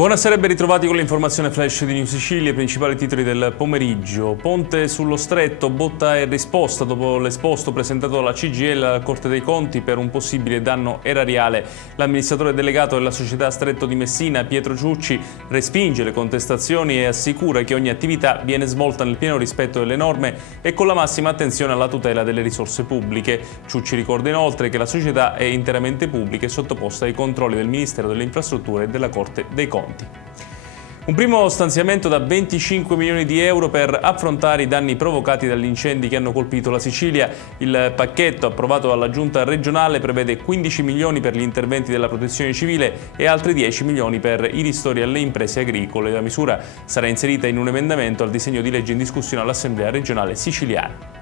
Buonasera e ben ritrovati con l'informazione flash di News Sicilia, i principali titoli del pomeriggio. Ponte sullo Stretto, botta e risposta dopo l'esposto presentato dalla CGIL alla Corte dei Conti per un possibile danno erariale. L'amministratore delegato della società Stretto di Messina, Pietro Ciucci, respinge le contestazioni e assicura che ogni attività viene svolta nel pieno rispetto delle norme e con la massima attenzione alla tutela delle risorse pubbliche. Ciucci ricorda inoltre che la società è interamente pubblica e sottoposta ai controlli del Ministero delle Infrastrutture e della Corte dei Conti. Un primo stanziamento da 25 milioni di euro per affrontare i danni provocati dagli incendi che hanno colpito la Sicilia. Il pacchetto approvato dalla Giunta regionale prevede 15 milioni per gli interventi della protezione civile e altri 10 milioni per i ristori alle imprese agricole. La misura sarà inserita in un emendamento al disegno di legge in discussione all'Assemblea regionale siciliana.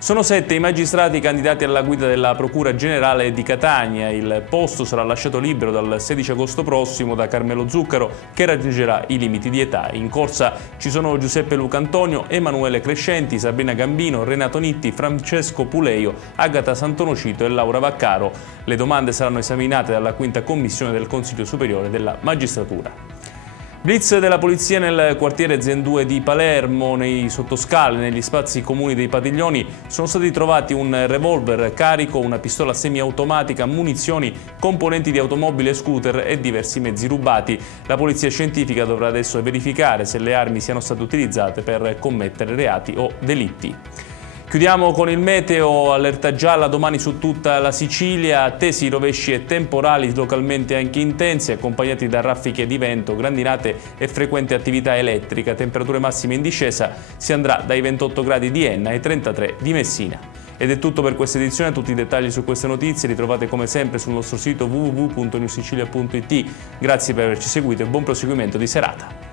Sono 7 i magistrati candidati alla guida della Procura Generale di Catania. Il posto sarà lasciato libero dal 16 agosto prossimo da Carmelo Zuccaro, che raggiungerà i limiti di età. In corsa ci sono Giuseppe Lucantonio, Emanuele Crescenti, Sabrina Gambino, Renato Nitti, Francesco Puleio, Agata Santonocito e Laura Vaccaro. Le domande saranno esaminate dalla 5ª Commissione del Consiglio Superiore della Magistratura. Blitz della polizia nel quartiere Zen 2 di Palermo, nei sottoscale, negli spazi comuni dei padiglioni, sono stati trovati un revolver carico, una pistola semiautomatica, munizioni, componenti di automobili e scooter e diversi mezzi rubati. La polizia scientifica dovrà adesso verificare se le armi siano state utilizzate per commettere reati o delitti. Chiudiamo con il meteo, allerta gialla domani su tutta la Sicilia, attesi rovesci e temporali localmente anche intensi, accompagnati da raffiche di vento, grandinate e frequente attività elettrica. Temperature massime in discesa, si andrà dai 28 gradi di Enna ai 33 di Messina. Ed è tutto per questa edizione, tutti i dettagli su queste notizie li trovate come sempre sul nostro sito www.newsicilia.it. Grazie per averci seguito e buon proseguimento di serata.